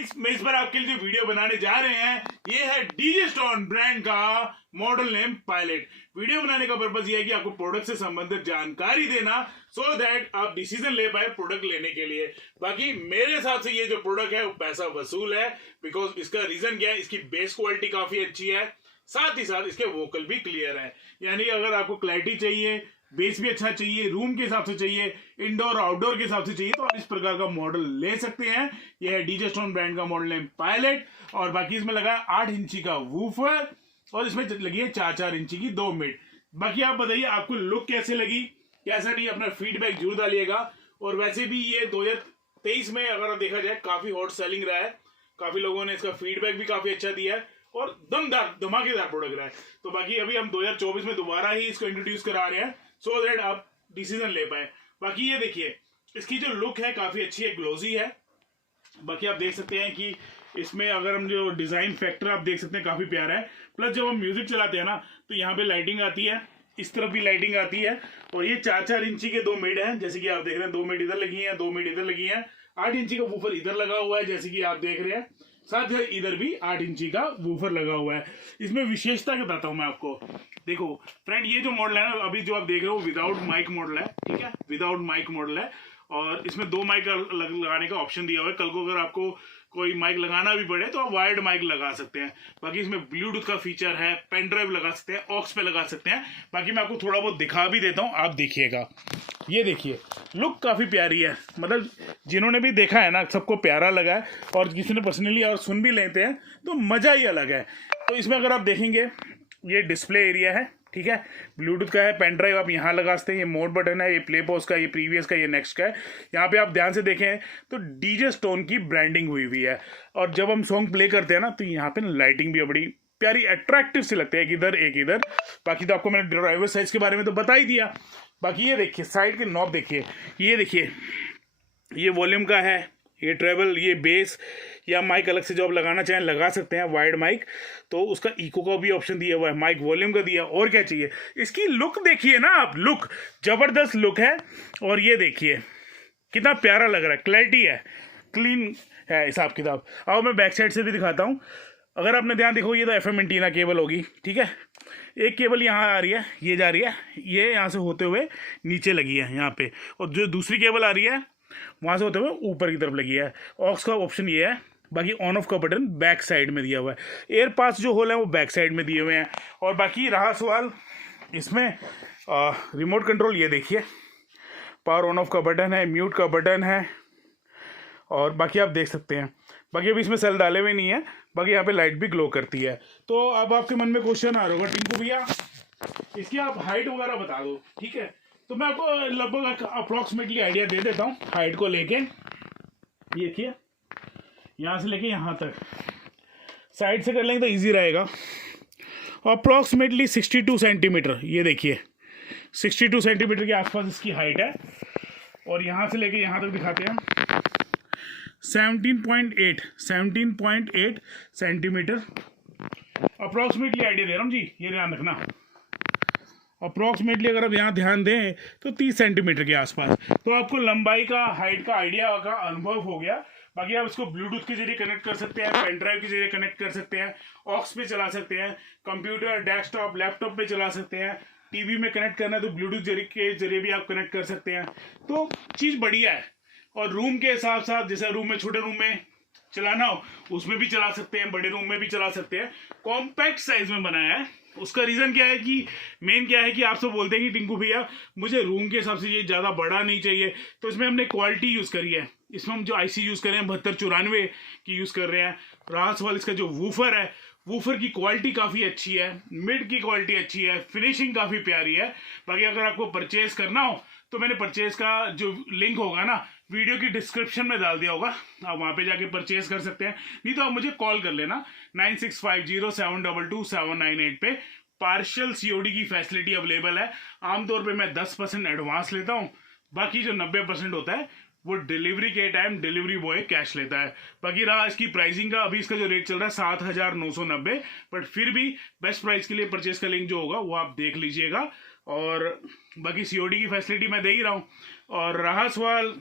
Friends, मैं इस बार आपके लिए जो वीडियो बनाने जा रहे हैं ये है डीजे स्टोन ब्रांड का मॉडल नेम पायलट। वीडियो बनाने का पर्पज ये है कि आपको प्रोडक्ट से संबंधित जानकारी देना सो दैट आप डिसीजन ले पाए प्रोडक्ट लेने के लिए। बाकी मेरे हिसाब से ये जो प्रोडक्ट है वो पैसा वसूल है, बिकॉज इसका रीजन क्या है, इसकी बेस क्वालिटी काफी अच्छी है, साथ ही साथ इसके वोकल भी क्लियर है। यानी अगर आपको क्लैरिटी चाहिए, बेस भी अच्छा चाहिए, रूम के हिसाब से चाहिए, इंडोर आउटडोर के हिसाब से चाहिए, तो आप इस प्रकार का मॉडल ले सकते हैं। यह है डीजे स्टोन ब्रांड का मॉडल नेम पायलट और बाकी इसमें लगा है 8 इंची का वूफर और इसमें लगी है 4-4 इंची की 2 मिड। बाकी आप बताइए आपको लुक कैसे लगी, कैसा नहीं, अपना फीडबैक जरूर डालिएगा। और वैसे भी ये 2023 में अगर देखा जाए काफी हॉट सेलिंग रहा है, काफी लोगों ने इसका फीडबैक भी काफी अच्छा दिया है और दमदार धमाकेदार प्रोडक्ट रहा है। तो बाकी अभी हम 2024 में दोबारा ही इसको इंट्रोड्यूस करा रहे हैं सो दैट आप डिसीजन ले पाए। बाकी ये देखिए इसकी जो लुक है काफी अच्छी है, ग्लोजी है। बाकी आप देख सकते हैं कि इसमें अगर हम जो डिजाइन फैक्टर आप देख सकते हैं काफी प्यारा है। प्लस जब हम म्यूजिक चलाते हैं ना तो यहाँ पे लाइटिंग आती है, इस तरफ भी लाइटिंग आती है और ये 4-4 इंची के 2 मिड हैं, जैसे कि आप देख रहे हैं। 2 मिड इधर लगी है, 2 मिड इधर लगी है। 8 इंची का वूफर इधर लगा हुआ है जैसे कि आप देख रहे हैं, साथ ही इधर भी 8 इंची का वूफर लगा हुआ है। इसमें विशेषता बताता हूं मैं आपको। देखो फ्रेंड, ये जो मॉडल है ना अभी जो आप देख रहे हो विदाउट माइक मॉडल है, ठीक है, विदाउट माइक मॉडल है और इसमें 2 माइक लगाने का ऑप्शन दिया हुआ है। कल को अगर आपको कोई माइक लगाना भी पड़े तो आप वायर्ड माइक लगा सकते हैं। बाकी इसमें ब्लूटूथ का फीचर है, पेन ड्राइव लगा सकते हैं, ऑक्स पे लगा सकते हैं। बाकी मैं आपको थोड़ा बहुत दिखा भी देता हूं, आप देखिएगा। ये देखिए लुक काफी प्यारी है, मतलब जिन्होंने भी देखा है ना सबको प्यारा लगा है और किसी ने पर्सनली और सुन भी लेते हैं तो मजा ही अलग है। तो इसमें अगर आप देखेंगे ये डिस्प्ले एरिया है, ठीक है, ब्लूटूथ का है, पेन ड्राइव आप यहाँ लगा सकते हैं, ये मोड बटन है, ये प्ले पॉज का, ये प्रीवियस का, ये नेक्स्ट का है। यहाँ पे आप ध्यान से देखें तो डीजे स्टोन की ब्रांडिंग हुई हुई है और जब हम सॉन्ग प्ले करते हैं ना तो यहाँ पे लाइटिंग भी बड़ी प्यारी अट्रैक्टिव से लगती है, एक इधर एक इधर। बाकी तो आपको मैंने ड्राइवर साइज के बारे में तो बता ही दिया। बाकी ये देखिए साइड के नॉब देखिए, ये देखिए ये वॉल्यूम का है, ये ट्रेवल, ये बेस या माइक अलग से जो आप लगाना चाहें लगा सकते हैं, वाइड माइक। तो उसका इको का भी ऑप्शन दिया हुआ है, माइक वॉल्यूम का दिया। और क्या चाहिए, इसकी लुक देखिए ना आप, लुक जबरदस्त लुक है। और ये देखिए कितना प्यारा लग रहा है, क्लैरिटी है, क्लीन है हिसाब किताब। अब मैं बैक साइड से भी दिखाता हूँ। अगर आपने ध्यान देखो ये तो FM एंटीना केबल होगी, ठीक है। एक केबल यहाँ आ रही है, ये जा रही है, ये यहाँ से होते हुए नीचे लगी है यहाँ पे, और जो दूसरी केबल आ रही है वहाँ से होते हुए ऊपर की तरफ लगी है। ऑक्स का ऑप्शन ये है। बाकी ऑन ऑफ का बटन बैक साइड में दिया हुआ है। एयर पास जो होल है वो बैक साइड में दिए हुए हैं। और बाकी रहा सवाल इसमें रिमोट कंट्रोल, ये देखिए पावर ऑन ऑफ का बटन है, म्यूट का बटन है और बाकी आप देख सकते हैं। बाकी अभी इसमें सेल डाले हुए नहीं है। बाकी यहाँ पे लाइट भी ग्लो करती है। तो अब आपके मन में क्वेश्चन आ रहा होगा, टिंकू भैया इसकी आप हाइट वगैरह बता दो, ठीक है। तो मैं आपको लगभग अप्रॉक्सीमेटली आइडिया दे देता हूँ हाइट को लेके। ये देखिए यहाँ से लेके यहाँ तक, साइड से कर लेंगे तो इजी रहेगा। अप्रॉक्सीमेटली 62 सेंटीमीटर, ये देखिए 62 सेंटीमीटर के आसपास इसकी हाइट है। और यहाँ से लेके यहाँ तक दिखाते हैं 17.8 सेंटीमीटर अप्रॉक्सीमेटली आइडिया दे रहा हूँ जी, ये ध्यान रखना। अप्रॉक्सीमेटली अगर आप यहाँ ध्यान दें तो 30 सेंटीमीटर के आसपास। तो आपको लंबाई का, हाइट का आइडिया का अनुभव हो गया। बाकी आप इसको ब्लूटूथ के जरिए कनेक्ट कर सकते हैं, पेन ड्राइव के जरिए कनेक्ट कर सकते हैं, ऑक्स पे चला सकते हैं, कंप्यूटर, डेस्कटॉप, लैपटॉप पे चला सकते हैं, टीवी में कनेक्ट करना है तो ब्लूटूथ के जरिए भी आप कनेक्ट कर सकते हैं। तो चीज़ बढ़िया है। और रूम के हिसाब साथ, जैसे रूम में, छोटे रूम में चलाना हो उसमें भी चला सकते हैं, बड़े रूम में भी चला सकते हैं। कॉम्पैक्ट साइज में बनाया है। उसका रीज़न क्या है कि मेन क्या है कि आप सब बोलते हैं कि टिंकू भैया मुझे रूम के हिसाब से ये ज़्यादा बड़ा नहीं चाहिए, तो इसमें हमने क्वालिटी यूज़ करी है। इसमें हम जो IC यूज़ कर रहे हैं 7294 की यूज़ कर रहे हैं। रहा सवाल इसका जो वूफर है, वूफर की क्वालिटी काफ़ी अच्छी है, मिड की क्वालिटी अच्छी है, फिनिशिंग काफ़ी प्यारी है। बाकी अगर आपको परचेज करना हो तो मैंने परचेज का जो लिंक होगा ना वीडियो की डिस्क्रिप्शन में डाल दिया होगा, आप वहाँ पे जाके परचेज कर सकते हैं। नहीं तो आप मुझे कॉल कर लेना 9650722798 पे। पार्शियल COD की फैसिलिटी अवेलेबल है। आमतौर पे मैं 10% एडवांस लेता हूँ, बाकी जो 90% होता है वो डिलीवरी के टाइम डिलीवरी बॉय कैश लेता है। बाकी रहा इसकी प्राइसिंग का, अभी इसका जो रेट चल रहा है 7,990, बट फिर भी बेस्ट प्राइस के लिए परचेज का लिंक जो होगा वो आप देख लीजिएगा। और बाकी COD की फैसिलिटी मैं दे ही रहा हूँ। और रहा सवाल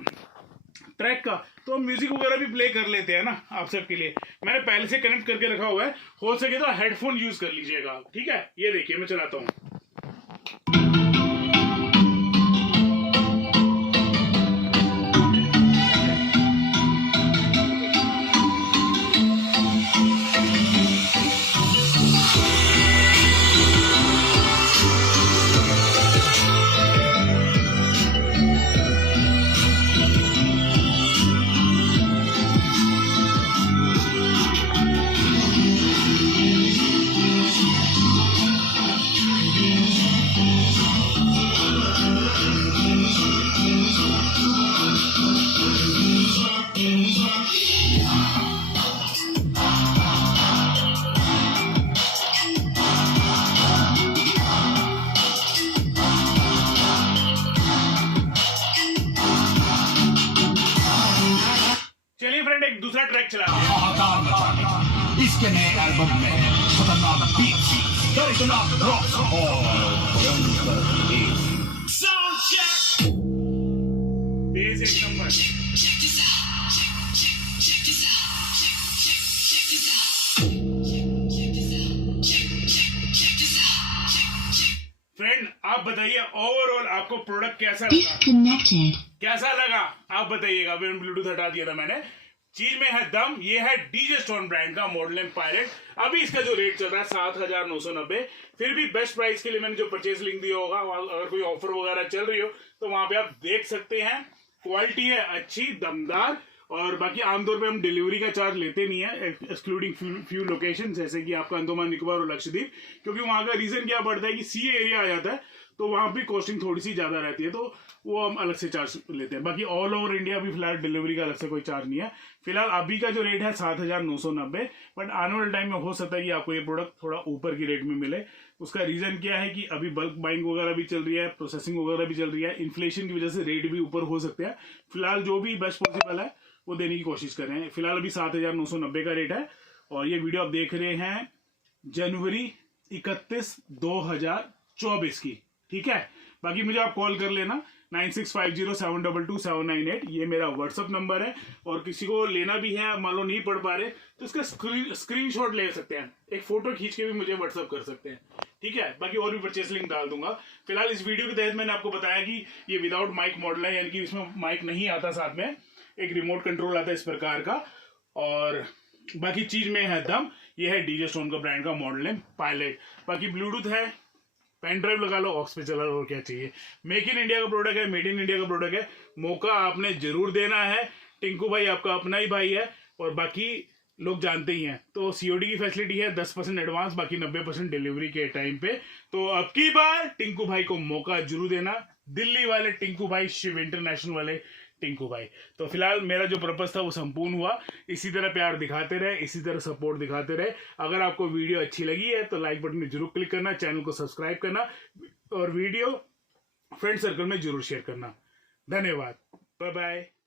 ट्रैक का, तो हम म्यूजिक वगैरह भी प्ले कर लेते हैं ना आप सबके लिए। मैंने पहले से कनेक्ट करके रखा हुआ है, हो सके तो हेडफोन यूज कर लीजिएगा, ठीक है। ये देखिए मैं चलाता हूँ। चलिए फ्रेंड एक दूसरा ट्रैक चला हाहाकार मचाने इसके नए एल्बम में खतरनाक बीट्स, दर्दनाक रॉक और भयंकर बेस एक नंबर। फ्रेंड आप बताइए ओवरऑल आपको प्रोडक्ट कैसा लगा? कैसा लगा आप बताइएगा। ब्लूटूथ हटा दिया था मैंने। चीज में है दम। ये है डीजे स्टोन ब्रांड का मॉडल नेम पायलट। अभी इसका जो रेट चल रहा है 7,990। फिर भी बेस्ट प्राइस के लिए मैंने जो परचेज लिंक दिया होगा, अगर कोई ऑफर वगैरह चल रही हो तो वहां पे आप देख सकते हैं। क्वालिटी है अच्छी, दमदार। और बाकी आमतौर पे हम डिलीवरी का चार्ज लेते नहीं है, एक्सक्लूडिंग फ्यू लोकेशन जैसे कि आपका अंडमान निकोबार और लक्षद्वीप, क्योंकि वहां का रीजन क्या पड़ता है कि सी एरिया आ जाता है तो वहां भी कॉस्टिंग थोड़ी सी ज्यादा रहती है, तो वो हम अलग से चार्ज लेते हैं। बाकी ऑल ओवर इंडिया भी फिलहाल डिलीवरी का अलग से कोई चार्ज नहीं है। फिलहाल अभी का जो रेट है 7,990, बट आने वाले टाइम में हो सकता है कि आपको ये प्रोडक्ट थोड़ा ऊपर की रेट में मिले। उसका रीजन क्या है कि अभी बल्क बाइंग वगैरह भी चल रही है, प्रोसेसिंग वगैरह भी चल रही है, इन्फ्लेशन की वजह से रेट भी ऊपर हो सकते हैं। फिलहाल जो भी बेस्ट पॉसिबल है वो देने की कोशिश कर रहे हैं। फिलहाल अभी 7,990 का रेट है। और ये वीडियो आप देख रहे हैं जनवरी 31, 2024 की, ठीक है। बाकी मुझे आप कॉल कर लेना 9650722798, ये मेरा व्हाट्सअप नंबर है। और किसी को लेना भी है, मान लो नहीं पढ़ पा रहे तो इसका स्क्रीनशॉट ले सकते हैं, एक फोटो खींच के भी मुझे व्हाट्सअप कर सकते हैं, ठीक है। बाकी और भी परचेस लिंक डाल दूंगा। फिलहाल इस वीडियो के तहत मैंने आपको बताया कि ये विदाउट माइक मॉडल है, यानी कि इसमें माइक नहीं आता, साथ में एक रिमोट कंट्रोल आता है इस प्रकार का। और बाकी चीज में है दम। ये है डीजे स्टोन का ब्रांड का मॉडल नेम पायलट। बाकी ब्लूटूथ है, पेन ड्राइव लगा लो, ऑक्स पे चला लो, और क्या चाहिए। मेक इन इंडिया का प्रोडक्ट है, मेड इन इंडिया का प्रोडक्ट है। मौका आपने जरूर देना है। टिंकू भाई आपका अपना ही भाई है और बाकी लोग जानते ही हैं। तो सीओडी की फैसिलिटी है, 10% एडवांस, बाकी 90% डिलीवरी के टाइम पे। तो अब की बार टिंकू भाई को मौका जरूर देना। दिल्ली वाले टिंकू भाई, शिव इंटरनेशनल वाले टिंकू भाई। तो फिलहाल मेरा जो पर्पस था वो संपूर्ण हुआ। इसी तरह प्यार दिखाते रहे, इसी तरह सपोर्ट दिखाते रहे। अगर आपको वीडियो अच्छी लगी है तो लाइक बटन में जरूर क्लिक करना, चैनल को सब्सक्राइब करना और वीडियो फ्रेंड सर्कल में जरूर शेयर करना। धन्यवाद, बाय बाय।